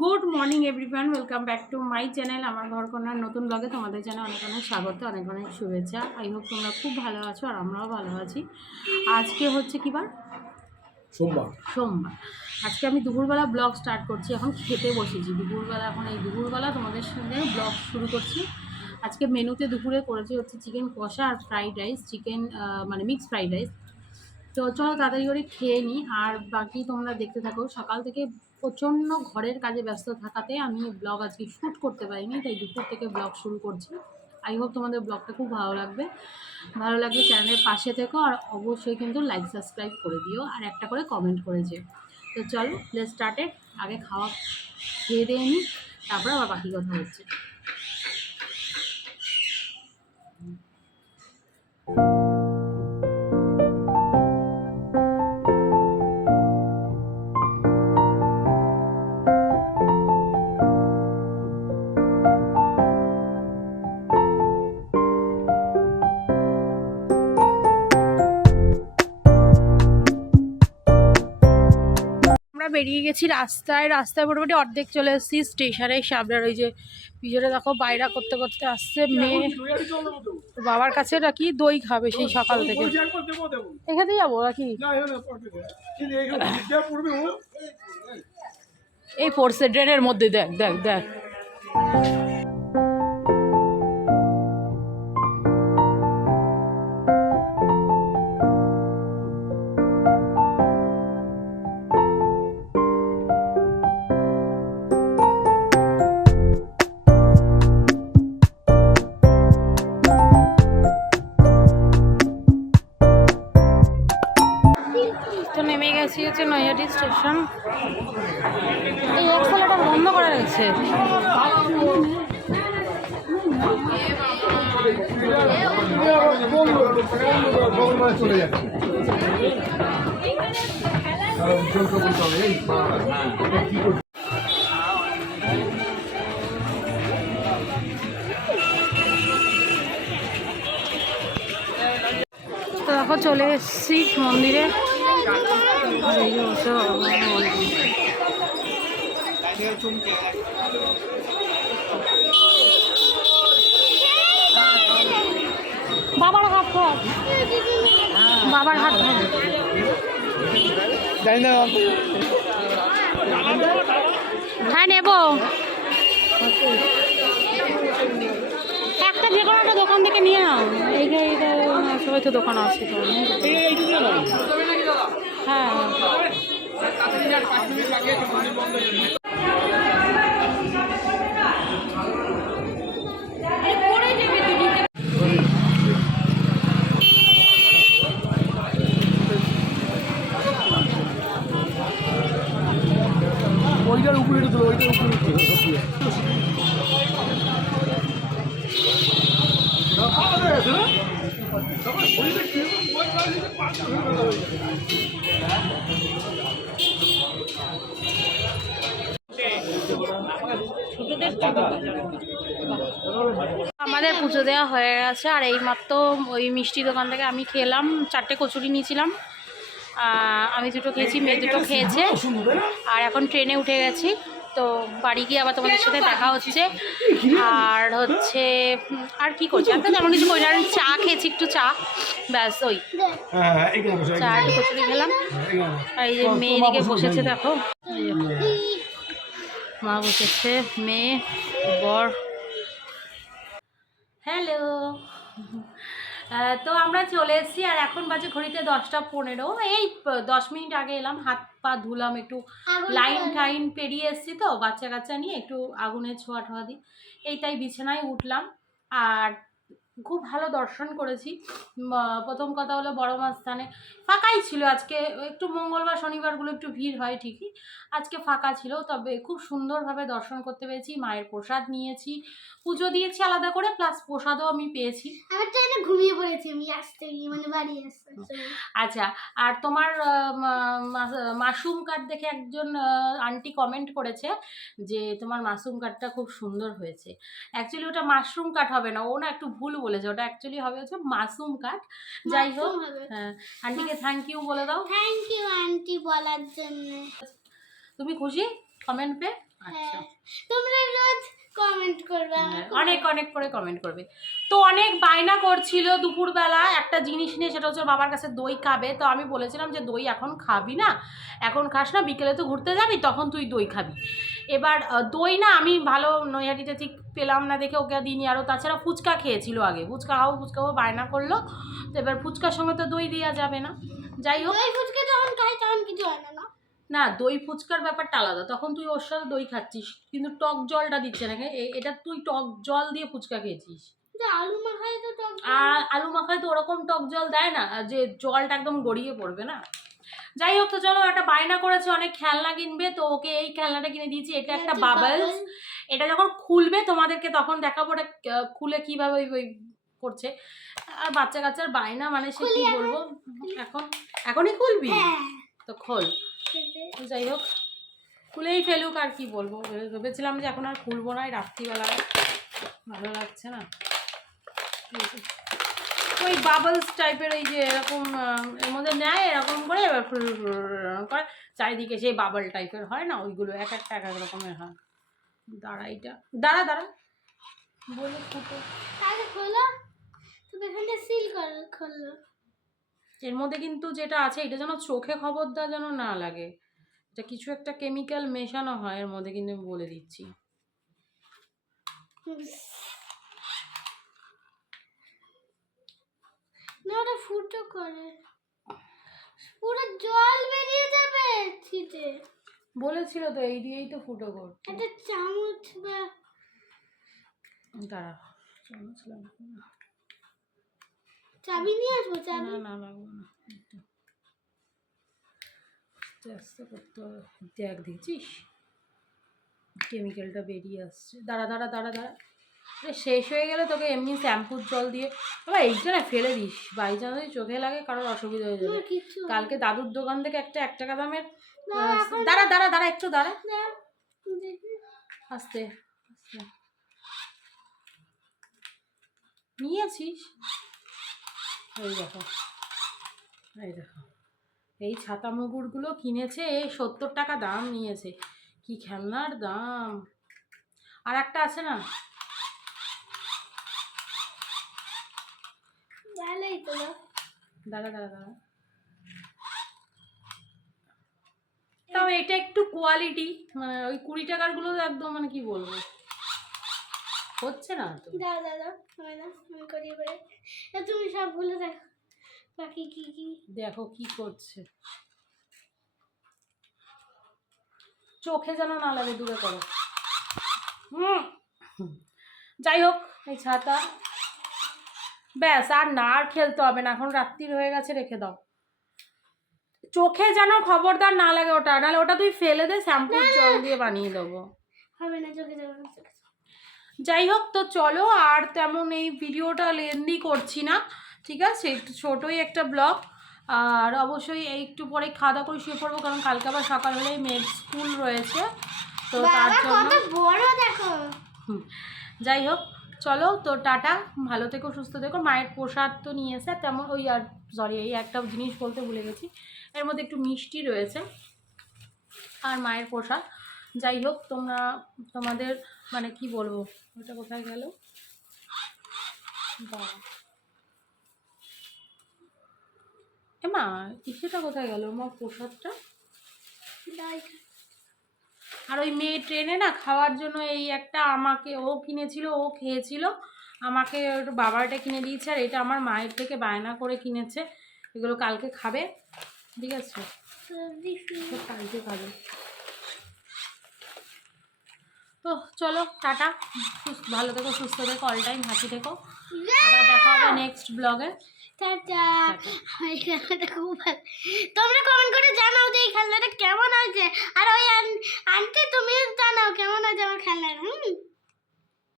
Good morning everyone, welcome back to my channel. আমার ঘরকন্যার নতুন ব্লগে তোমাদের জানাই অনেক অনেক স্বাগত, অনেক অনেক শুভেচ্ছা। আই হোপ তোমরা খুব ভালো আছো আর আমরাও ভালো আছি। আজকে হচ্ছে কি বার? সোমবার। আজকে আমি দুপুরবেলা ব্লগ স্টার্ট করছি। এখন খেতে বসেছি দুপুরবেলা। এখন এই দুপুরবেলা তোমাদের সঙ্গে ব্লগ শুরু করছি। আজকে মেনুতে দুপুরে করেছি হচ্ছে চিকেন কষা আর ফ্রাইড রাইস, চিকেন মানে মিক্সড ফ্রাইড রাইস। তো চলো তাড়াতাড়ি করে খেয়ে নিই, আর বাকি তোমরা দেখতে থাকো। সকাল থেকে প্রচণ্ড ঘরের কাজে ব্যস্ত থাকাতে আমি ব্লগ আজকে শ্যুট করতে পারিনি, তাই দুপুর থেকে ব্লগ শুরু করছি। আই হোপ তোমাদের ব্লগটা খুব ভালো লাগবে। ভালো লাগলে চ্যানেলের পাশে থেকো, আর অবশ্যই কিন্তু লাইক সাবস্ক্রাইব করে দিও, আর একটা করে কমেন্ট করে যেও। তো চলো লেটস স্টার্টেড। আগে খেয়ে দিয়ে নিই, তারপরে আবার বাকি কথা হচ্ছে। বেরিয়ে গেছি রাস্তায় মোটামুটি অর্ধেক চলে এসেছি স্টেশনের সামনে। ওই যে পিছনে দেখো বাইরা করতে করতে আসছে মেয়ে। বাবার কাছে নাকি দই খাবে সেই সকাল থেকে। এখানে যাবো নাকি? এই পড়ছে ড্রেনের মধ্যে, দেখ দেখ দেখ। তো নেমে গেছি হচ্ছে নৈহাটি স্টেশন। এই এক্সেলেটার বন্ধ করা রয়েছে। চলে যাচ্ছে তো দেখো চলে এসেছি মন্দিরে। বাবার হাত ধর, বাবার হাত ধর। হ্যাঁ নেব একটা, যে কোনো একটা দোকান থেকে নিয়ে নাও। এইটা সবাই তো দোকান আছে তো। হ্যাঁ ওইটার উপরে আমাদের পুজো দেওয়া হয়ে গেছে, আর এইমাত্র ওই মিষ্টি দোকান থেকে আমি খেলাম। 4টে কচুরি নিয়েছিলাম, আমি 2টো খেয়েছি, মেয়ে 2টো খেয়েছে। আর এখন ট্রেনে উঠে গেছি, তো বাড়ি গিয়ে আবার তোমাদের সাথে দেখা হচ্ছে। আর হচ্ছে আর কি করছি, একটা তেমন কিছু করি না, চা খেয়েছি, একটু চা, ব্যাস। ওই চা একটু কচুরি খেলাম। আর এই যে মেয়ে দিকে বসেছে, দেখো মা বসেছে, মেয়ে বর। হ্যালো, তো আমরা চলে এসেছি, আর এখন বাজে ঘড়িতে 10টা 15। এই 10 মিনিট আগে এলাম, হাত পা ধুলাম, একটু লাইন টাইন পেরিয়ে এসেছি তো বাচ্চা কাচ্চা নিয়ে, একটু আগুনের ছোঁয়া ঠোয়া দিই। এইটাই বিছানায় উঠলাম, আর খুব ভালো দর্শন করেছি। প্রথম কথা হলো বড় মা স্থানে ফাঁকাই ছিল আজকে। একটু মঙ্গলবার শনিবারগুলো একটু ভিড় হয় ঠিকই, আজকে ফাঁকা ছিল। তবে খুব সুন্দরভাবে দর্শন করতে পেরেছি, মায়ের প্রসাদ নিয়েছি, পুজো দিয়েছি আলাদা করে, প্লাস প্রসাদও আমি পেয়েছি। ঘুমিয়ে পড়েছি আমি আসতে গিয়ে, মানে বাড়ি আসতে। আচ্ছা, আর তোমার মাশরুম কাট দেখে একজন আন্টি কমেন্ট করেছে যে তোমার মাশরুম কাটটা খুব সুন্দর হয়েছে। অ্যাকচুয়ালি ওটা মাশরুম কাট হবে না, ও না একটু ভুল বলেছে, ওটা অ্যাকচুয়ালি হবে হচ্ছে মাশরুম কাট। যাই হোক, হ্যাঁ, আন্টিকে থ্যাংক ইউ বলে দাও। থ্যাংক ইউ আন্টি বলার জন্য। তুমি খুশি কমেন্ট পেয়ে? আচ্ছা, তোমরা রোজ কমেন্ট করবে, অনেক অনেক করে কমেন্ট করবে। তো অনেক বায়না করছিল দুপুরবেলা একটা জিনিস নিয়ে, সেটা হচ্ছে বাবার কাছে দই খাবে। তো আমি বলেছিলাম যে দই এখন খাবি না, এখন খাস না, বিকেলে তো ঘুরতে যাবি তখন তুই দই খাবি। এবার দই না আমি ভালো নৈহাটিতে ঠিক পেলাম না দেখে ওকে দিইনি। আরও তাছাড়া ফুচকা খেয়েছিল আগে, ফুচকা খাবো বায়না করলো। তো এবার ফুচকার সঙ্গে তো দই দেওয়া যাবে না। যাই হোক, দই ফুচকা যখন খাই তখন কিছু হয় না। না দই ফুচকার ব্যাপারটা আলাদা, তখন তুই ওর সাথে দই খাচ্ছিস, কিন্তু টক জলটা দিচ্ছে না। এটা তুই টক জল দিয়ে ফুচকা খেয়েছিস। আলু মাখায় তো টক, আর আলু মাখায় তো ওরকম টক জল দেয় না যে জলটা একদম গড়িয়ে পড়বে না। যাই হোক, তো চলো, একটা বায়না করেছে অনেক খেলনা কিনবে, তো ওকে এই খেলনাটা কিনে দিয়েছি। এটা একটা বাবলস। এটা যখন খুলবে তোমাদেরকে তখন দেখাবো এটা খুলে কিভাবে ওই করছে। আর বাচ্চা কাচ্চার বায়না মানে সে কি বলবো, এখনই খুলবি? তো খোল। যাই হোক, খুলেই ফেলুক, আর কি বলবো। ভেবেছিলাম যে এখন আর খুলবো না, রাত্রিবেলায় ভালো লাগছে না। ওই বাবলস টাইপের ওই যে এরকম এর মধ্যে নেয় এরকম করে, এবার করে চারিদিকে সেই বাবল টাইপের হয় না, ওইগুলো এক একটা এক এক রকমের হয়। দাঁড়া, এইটা দাঁড়া বলে ফুটো। এর মধ্যে কিন্তু যেটা আছে এটা যেন চোখে খবরদার যেন না লাগে, এটা কিছু একটা কেমিক্যাল মেশানো হয় এর মধ্যে, কিন্তু আমি বলে দিচ্ছি। না ওটা ফুটো করে, পুরো জল বেরিয়ে যাবে ছিটে। বলেছিল তো এই দিয়েই তো ফুটো করতে। একটা চামচ বা দাঁড়া, চামচ লাগবে না, চাবি নিয়ে আসবো। চাবি না লাগবে না, আস্তে আস্তে করতে হবে। দেখ, দেখছিস কেমিক্যালটা বেরিয়ে আসছে। দাঁড়া শেষ হয়ে গেলে তোকে এমনি শ্যাম্পুর জল দিয়ে বাবা এইটা না ফেলে দিস, বাই চান্স যদি চোখে লাগে কারোর অসুবিধা হয়ে যাবে। কালকে দাদুর দোকান থেকে একটা 1 টাকা দামের, দাঁড়া একটু দাঁড়া, আস্তে নিয়েছিস। এই দেখো এই ছাতা মুগুরগুলো কিনেছে 70 টাকা দাম নিয়েছে, কি খেলনার দাম। আর একটা আছে না, দাঁড়া তাও এটা একটু কোয়ালিটি, মানে ওই 20 টাকার গুলো একদম মানে কি বলবো, হচ্ছে না তো। তুমি সবগুলো দেখো, বাকি কি দেখো কি করছে, চোখে যেন না লাগে, দূরে করো। যাই হোক, এই ছাতা ব্যাস, আর খেলতে হবে না, এখন রাত্রির হয়ে গেছে, রেখে দাও। চোখে যেন খবরদার না লাগে ওটা, নাহলে ওটা তুই ফেলে দে, শ্যাম্পুর জল দিয়ে বানিয়ে দেবো। হবে না, চোখে যাবে না। যাই হোক, তো চলো, আর তেমন এই ভিডিওটা লেন্দি করছি না, ঠিক আছে, একটু ছোটোই একটা ব্লগ। আর অবশ্যই এই একটু পরে খাওয়া দাওয়া করে শুয়ে পড়বো, কারণ কালকে আবার সকাল হলেই মেয়ের স্কুল রয়েছে, তো তার জন্য। যাই হোক, চলো, তো টাটা, ভালো থেকো, সুস্থ থেকো। মায়ের প্রসাদ তো নিয়ে এসে তেমন ওই, আর সরি, এই একটা জিনিস বলতে ভুলে গেছি, এর মধ্যে একটু মিষ্টি রয়েছে আর মায়ের প্রসাদ। যাই হোক, তোমাদের মানে কি বলবো, ওটা কোথায় গেল, মা ইসেটা কোথায় গেল, মা প্রসাদটা। আর ওই মেয়ে ট্রেনে না খাওয়ার জন্য এই একটা আমাকে ও কিনেছিল, ও খেয়েছিল, আমাকে বাবারটা কিনে দিয়েছে, আর এটা আমার মায়ের থেকে বায়না করে কিনেছে, এগুলো কালকে খাবে, ঠিক আছে, কালকে খাবে। তো চলো, টাটা, ভালো থেকো, সুস্থ থেকো, অল টাইম হ্যাপি থেকো, আবার দেখা হবে নেক্সট ব্লগে। টাটা। এই খেলনাটা খুব ভালো, তোমরা কমেন্ট করে জানাও যে এই খেলনাটা কেমন হয়েছে। আর ওই আন্টি তুমি